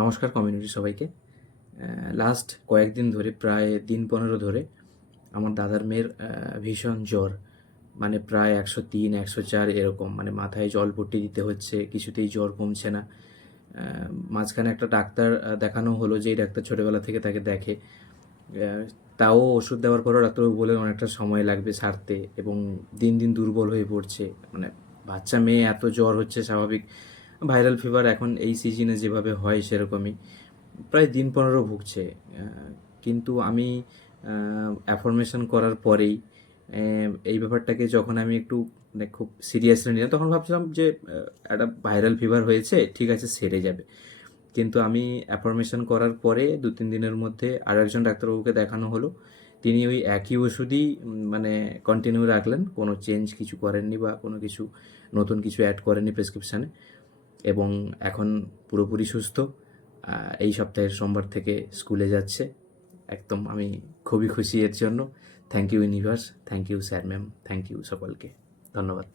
নমস্কার কমিউনিটি সবাইকে। লাস্ট কয়েকদিন ধরে প্রায় দিন 15 ধরে আমার দাদার মেয়ের ভীষণ জ্বর, মানে প্রায় 103 104 এরকম, মানে মাথায় জলপট্টি দিতে হচ্ছে, কিছুতেই জ্বর কমছে না। মাঝখানে একটা ডাক্তার দেখানো হলো, যেই ডাক্তার ছোটোবেলা থেকে তাকে দেখে। তাও ওষুধ দেওয়ার পরও ডাক্তারবাবু বললেন অনেকটা সময় লাগবে সারতে এবং দিন দিন দুর্বল হয়ে পড়ছে। মানে বাচ্চা মেয়ে এত জ্বর হচ্ছে স্বাভাবিক, ভাইরাল ফিভার এখন এই সিজনে যেভাবে হয় সেরকমই প্রায় দিন 15 ভুগছে। কিন্তু আমি অ্যাফরমেশন করার পরেই এই ব্যাপারটাকে যখন আমি একটু মানে খুব সিরিয়াসলি নিলাম, তখন ভাবছিলাম যে একটা ভাইরাল ফিভার হয়েছে, ঠিক আছে, সেরে যাবে। কিন্তু আমি অ্যাফরমেশন করার পরে 2-3 দিনের মধ্যে আরও একজন ডাক্তারবাবুকে দেখানো হলো। তিনি ওই একই ওষুধই মানে কন্টিনিউ রাখলেন, কোনো চেঞ্জ কিছু করেননি বা কোনো কিছু নতুন কিছু অ্যাড করেননি প্রেসক্রিপশানে, এবং এখন পুরোপুরি সুস্থ। এই সপ্তাহের সোমবার থেকে স্কুলে যাচ্ছে। একদম আমি খুবই খুশি এর জন্য। Thank you universe, thank you sir ma'am, thank you সকলকে, ধন্যবাদ।